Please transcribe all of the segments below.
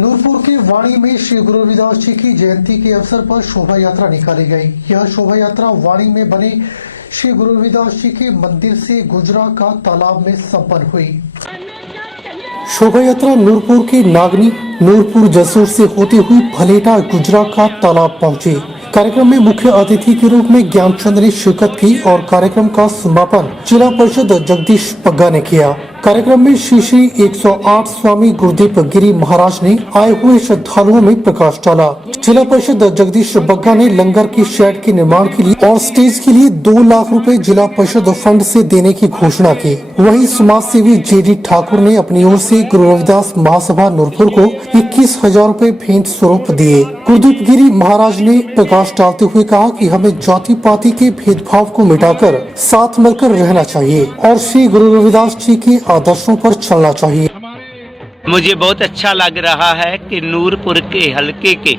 नूरपुर के वाणी में श्री गुरु रविदास जी की जयंती के अवसर पर शोभा यात्रा निकाली गई। यह शोभा यात्रा वाणी में बने श्री गुरु रविदास जी के मंदिर से गुजरा का तालाब में संपन्न हुई। शोभा यात्रा नूरपुर के नागनी नूरपुर जसूर से होती हुई भलेटा गुजरा का तालाब पहुंची। कार्यक्रम में मुख्य अतिथि के रूप में ज्ञानचंद ने शिरकत की और कार्यक्रम का समापन जिला परिषद जगदीश पग्गा ने किया। कार्यक्रम में श्री 108 स्वामी गुरुदीप गिरी महाराज ने आए हुए श्रद्धालुओं में प्रकाश डाला। जिला परिषद जगदीश बग्गा ने लंगर की शेड के निर्माण के लिए और स्टेज के लिए 2 लाख रुपए जिला परिषद फंड से देने की घोषणा की। वहीं समाज सेवी JD ठाकुर ने अपनी ओर से गुरु रविदास महासभा नूरपुर को 21,000 रुपए भेंट स्वरूप दिए। गुरुदीप गिरी महाराज ने प्रकाश डालते हुए कहा कि हमें जाति पाति के भेदभाव को मिटाकर साथ मिलकर रहना चाहिए और श्री गुरु रविदास जी के आदर्शों पर चलना चाहिए। मुझे बहुत अच्छा लग रहा है कि नूरपुर के हलके के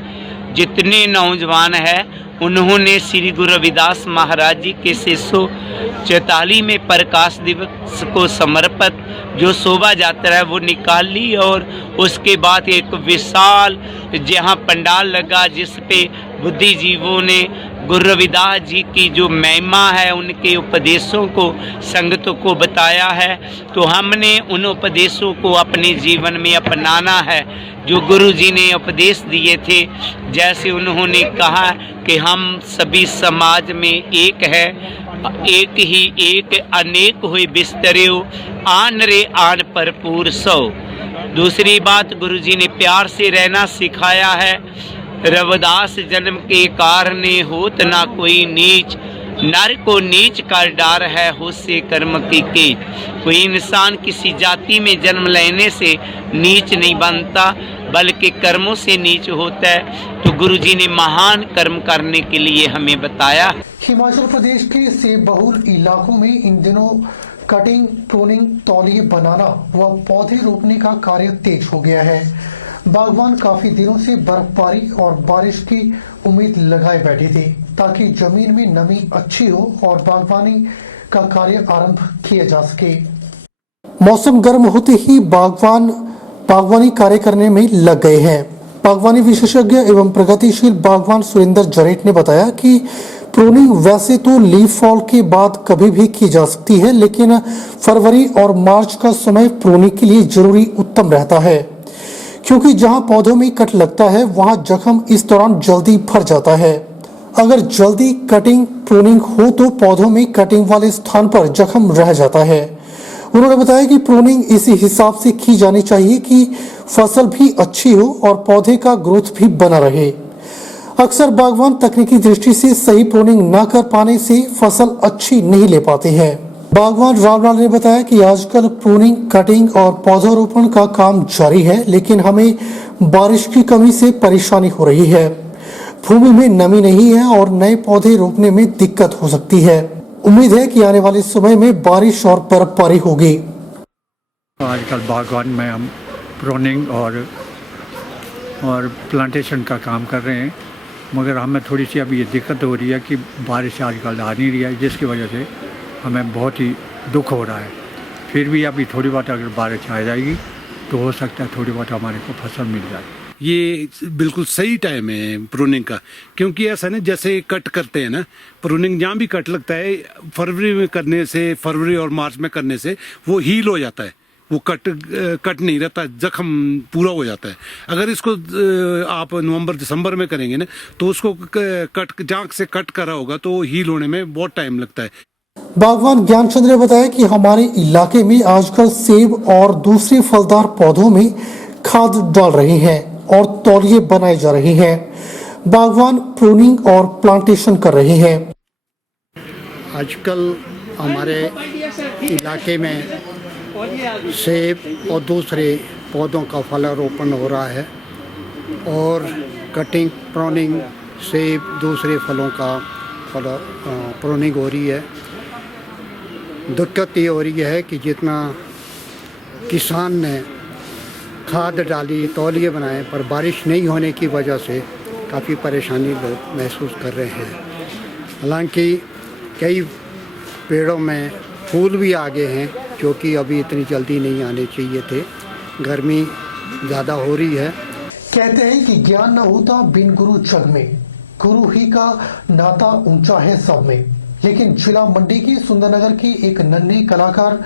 जितने नौजवान हैं उन्होंने श्री गुरु रविदास महाराज जी के 644वें प्रकाश दिवस को समर्पित जो शोभा यात्रा है वो निकाल ली और उसके बाद एक विशाल जहां पंडाल लगा जिस पे बुद्धिजीवों ने गुरु रविदास जी की जो महिमा है उनके उपदेशों को संगतों को बताया है। तो हमने उन उपदेशों को अपने जीवन में अपनाना है जो गुरु जी ने उपदेश दिए थे। जैसे उन्होंने कहा कि हम सभी समाज में एक है, एक ही एक अनेक हुए बिस्तरे आन रे आन भरपूर सौ। दूसरी बात गुरु जी ने प्यार से रहना सिखाया है। रविदास जन्म के कारण होत ना कोई नीच, नर को नीच कर डार है हो से कर्म की कीच। कोई इंसान किसी जाति में जन्म लेने से नीच नहीं बनता बल्कि कर्मों से नीच होता है। तो गुरु जी ने महान कर्म करने के लिए हमें बताया। हिमाचल प्रदेश के सेब बहुल इलाकों में इन दिनों कटिंग, प्रूनिंग, तौलिए बनाना व पौधे रोपने का कार्य तेज हो गया है। बागवान काफी दिनों से बर्फबारी और बारिश की उम्मीद लगाए बैठे थे ताकि जमीन में नमी अच्छी हो और बागवानी का कार्य आरंभ किया जा सके। मौसम गर्म होते ही बागवानी कार्य करने में लग गए हैं। बागवानी विशेषज्ञ एवं प्रगतिशील बागवान सुरेंद्र जरेट ने बताया कि प्रूनिंग वैसे तो लीफ फॉल के बाद कभी भी की जा सकती है, लेकिन फरवरी और मार्च का समय प्रूनिंग के लिए जरूरी उत्तम रहता है क्योंकि जहां पौधों में कट लगता है वहां जख्म इस दौरान जल्दी भर जाता है। अगर जल्दी कटिंग प्रूनिंग हो तो पौधों में कटिंग वाले स्थान पर जख्म रह जाता है। उन्होंने बताया कि प्रूनिंग इसी हिसाब से की जानी चाहिए कि फसल भी अच्छी हो और पौधे का ग्रोथ भी बना रहे। अक्सर बागवान तकनीकी दृष्टि से सही प्रूनिंग न कर पाने से फसल अच्छी नहीं ले पाते हैं। बागवान रामलाल ने बताया कि आजकल प्रूनिंग, कटिंग और पौधारोपण का काम जारी है, लेकिन हमें बारिश की कमी से परेशानी हो रही है। भूमि में नमी नहीं है और नए पौधे रोपने में दिक्कत हो सकती है। उम्मीद है कि आने वाले समय में बारिश और बर्फबारी होगी। आजकल बागवान में हम प्रूनिंग और प्लांटेशन का काम कर रहे हैं, मगर हमें थोड़ी सी अभी ये दिक्कत हो रही है कि बारिश आजकल आ नहीं रही है, जिसकी वजह से हमें बहुत ही दुख हो रहा है। फिर भी अभी थोड़ी बहुत अगर बारिश आ जाएगी तो हो सकता है थोड़ी बहुत हमारे को फसल मिल जाए। ये बिल्कुल सही टाइम है प्रूनिंग का, क्योंकि ऐसा ना जैसे कट करते हैं ना, प्रूनिंग जहाँ भी कट लगता है फरवरी में करने से, फरवरी और मार्च में करने से वो हील हो जाता है, वो कट नहीं रहता, जख्म पूरा हो जाता है। अगर इसको आप नवंबर दिसंबर में करेंगे ना तो उसको कट जहाँ से कट करा होगा तो हील होने में बहुत टाइम लगता है। बागवान ज्ञानचंद ने बताया कि हमारे इलाके में आजकल सेब और दूसरे फलदार पौधों में खाद डाल रहे हैं और तौलिए बनाए जा रहे हैं। बागवान प्रूनिंग और प्लांटेशन कर रहे हैं। आजकल हमारे इलाके में सेब और दूसरे पौधों का फलारोपण हो रहा है और कटिंग, प्रूनिंग, सेब, दूसरे फलों का प्रूनिंग हो रही है। दिक्कत ये हो रही है कि जितना किसान ने खाद डाली, तौलिए बनाए, पर बारिश नहीं होने की वजह से काफ़ी परेशानी लोग महसूस कर रहे हैं। हालांकि कई पेड़ों में फूल भी आ गए हैं जो कि अभी इतनी जल्दी नहीं आने चाहिए थे। गर्मी ज़्यादा हो रही है। कहते हैं कि ज्ञान न होता बिन गुरु जग में, गुरु ही का नाता ऊंचा है सब में। लेकिन जिला मंडी की सुंदरनगर की एक नन्हे कलाकार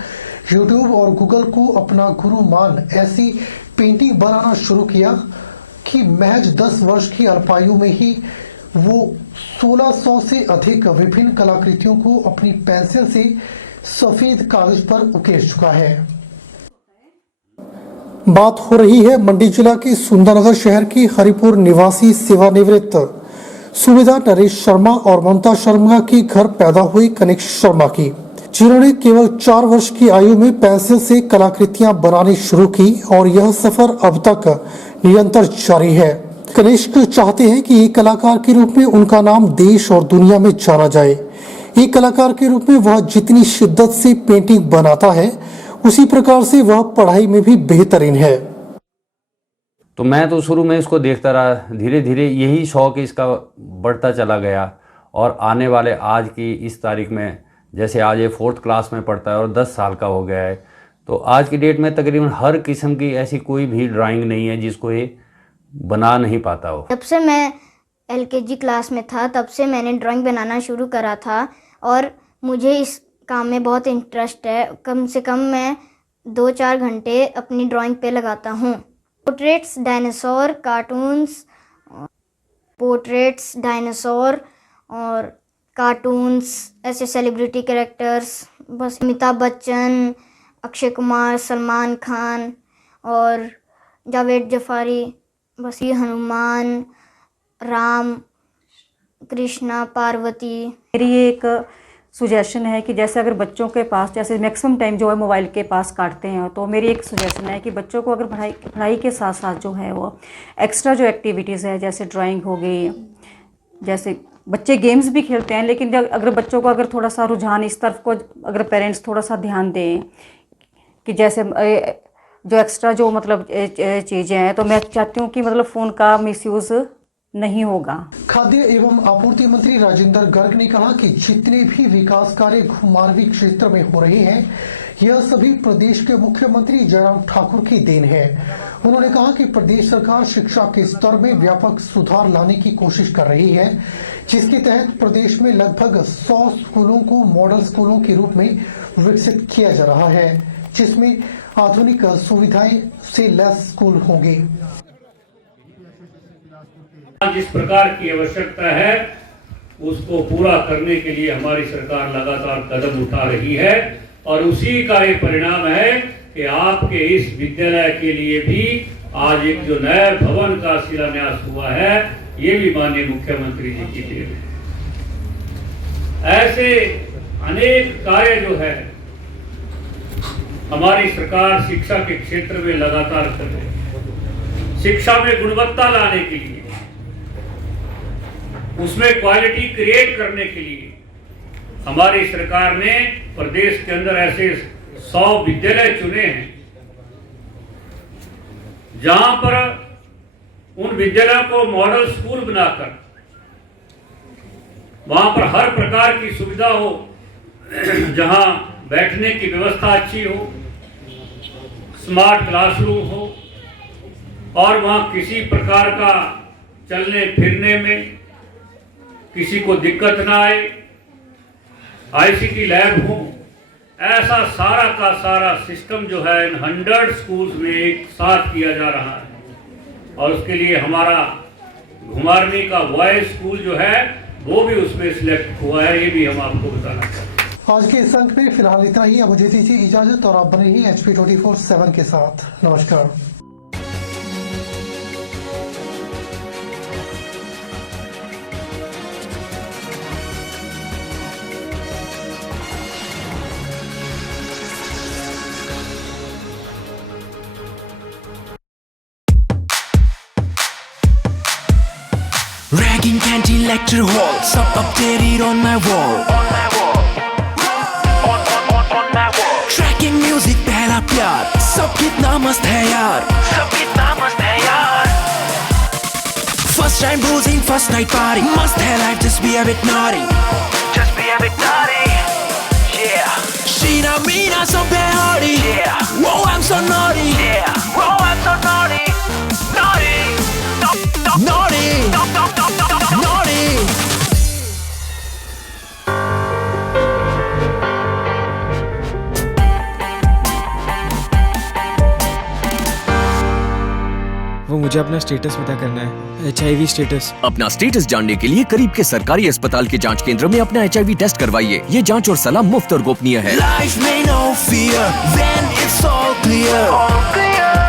यूट्यूब और गूगल को अपना गुरु मान ऐसी पेंटिंग बनाना शुरू किया कि महज 10 वर्ष की अल्पायु में ही वो 1600 से अधिक विभिन्न कलाकृतियों को अपनी पेंसिल से सफेद कागज पर उकेर चुका है। बात हो रही है मंडी जिला के सुंदरनगर शहर की हरिपुर निवासी सेवानिवृत्त सुविधा नरेश शर्मा और ममता शर्मा की घर पैदा हुई कनिष्क शर्मा की, जिन्होंने केवल 4 वर्ष की आयु में पेंसिल से कलाकृतियां बनानी शुरू की और यह सफर अब तक निरंतर जारी है। कनिष्क चाहते हैं कि एक कलाकार के रूप में उनका नाम देश और दुनिया में जाना जाए। एक कलाकार के रूप में वह जितनी शिद्दत से पेंटिंग बनाता है, उसी प्रकार से वह पढ़ाई में भी बेहतरीन है। तो मैं तो शुरू में इसको देखता रहा, धीरे धीरे यही शौक इसका बढ़ता चला गया और आने वाले आज की इस तारीख में, जैसे आज ये 4th क्लास में पढ़ता है और 10 साल का हो गया है, तो आज की डेट में तकरीबन हर किस्म की ऐसी कोई भी ड्राइंग नहीं है जिसको ये बना नहीं पाता हो। जब से मैं LKG क्लास में था तब से मैंने ड्राइंग बनाना शुरू करा था और मुझे इस काम में बहुत इंटरेस्ट है। कम से कम मैं 2-4 घंटे अपनी ड्राइंग पे लगाता हूँ। Portraits, dinosaur, cartoons, portraits, dinosaur और कार्टून्स, ऐसे सेलिब्रिटी कैरेक्टर्स, बस अमिताभ बच्चन, अक्षय कुमार, सलमान खान और जावेद जफारी, बस ये हनुमान, राम, कृष्णा, पार्वती। मेरी एक सुजेशन है कि जैसे अगर बच्चों के पास जैसे मैक्सिमम टाइम जो है मोबाइल के पास काटते हैं, तो मेरी एक सुजेशन है कि बच्चों को अगर पढ़ाई के साथ साथ जो है वो एक्स्ट्रा जो एक्टिविटीज़ है, जैसे ड्राइंग हो गई, जैसे बच्चे गेम्स भी खेलते हैं, लेकिन अगर बच्चों को अगर थोड़ा सा रुझान इस तरफ को अगर पेरेंट्स थोड़ा सा ध्यान दें कि जैसे जो एक्स्ट्रा जो मतलब चीज़ें हैं, तो मैं चाहती हूँ कि मतलब फ़ोन का मिसयूज़ नहीं होगा। खाद्य एवं आपूर्ति मंत्री राजेंद्र गर्ग ने कहा कि जितने भी विकास कार्य घुमारवीं क्षेत्र में हो रहे हैं, यह सभी प्रदेश के मुख्यमंत्री जयराम ठाकुर की देन है। उन्होंने कहा कि प्रदेश सरकार शिक्षा के स्तर में व्यापक सुधार लाने की कोशिश कर रही है, जिसके तहत प्रदेश में लगभग 100 स्कूलों को मॉडल स्कूलों के रूप में विकसित किया जा रहा है, जिसमें आधुनिक सुविधाएं से लैस स्कूल होंगे। जिस प्रकार की आवश्यकता है उसको पूरा करने के लिए हमारी सरकार लगातार कदम उठा रही है और उसी का एक परिणाम है कि आपके इस विद्यालय के लिए भी आज एक जो नया भवन का शिलान्यास हुआ है, ये भी माननीय मुख्यमंत्री जी की देन है। ऐसे अनेक कार्य जो है हमारी सरकार शिक्षा के क्षेत्र में लगातार कर रही है। शिक्षा में गुणवत्ता लाने के लिए, उसमें क्वालिटी क्रिएट करने के लिए हमारी सरकार ने प्रदेश के अंदर ऐसे 100 विद्यालय चुने हैं जहां पर उन विद्यालयों को मॉडल स्कूल बनाकर वहां पर हर प्रकार की सुविधा हो, जहां बैठने की व्यवस्था अच्छी हो, स्मार्ट क्लासरूम हो और वहां किसी प्रकार का चलने फिरने में किसी को दिक्कत ना आए, ICT लैब हो, ऐसा सारा का सारा सिस्टम जो है इन 100 स्कूल्स में एक साथ किया जा रहा है। और उसके लिए हमारा घुमारवीं का बॉयज स्कूल जो है वो भी उसमें सिलेक्ट हुआ है, ये भी हम आपको बताना चाहते हैं। आज के इस अंक में फिलहाल इतना ही। अब मुझे दीजिए इजाजत और आप बने ही HP 24/7 के साथ। नमस्कार। Ragging canteen lecture hall, सब updated on my wall. Tracking music पहला प्यार, सब कितना मस्त है यार. First time bruising, first night party, must है life, just be a bit naughty. Yeah. Sheena, Meena, so hardy. Yeah. Whoa, I'm so naughty. Yeah. Whoa, I'm so naughty. naughty, naughty. वो मुझे अपना स्टेटस पता करना है, HIV status. अपना status जानने के लिए करीब के सरकारी अस्पताल के जांच केंद्र में अपना HIV टेस्ट करवाइए। ये जांच और सलाह मुफ्त और गोपनीय है। Life में no fear, then it's all clear.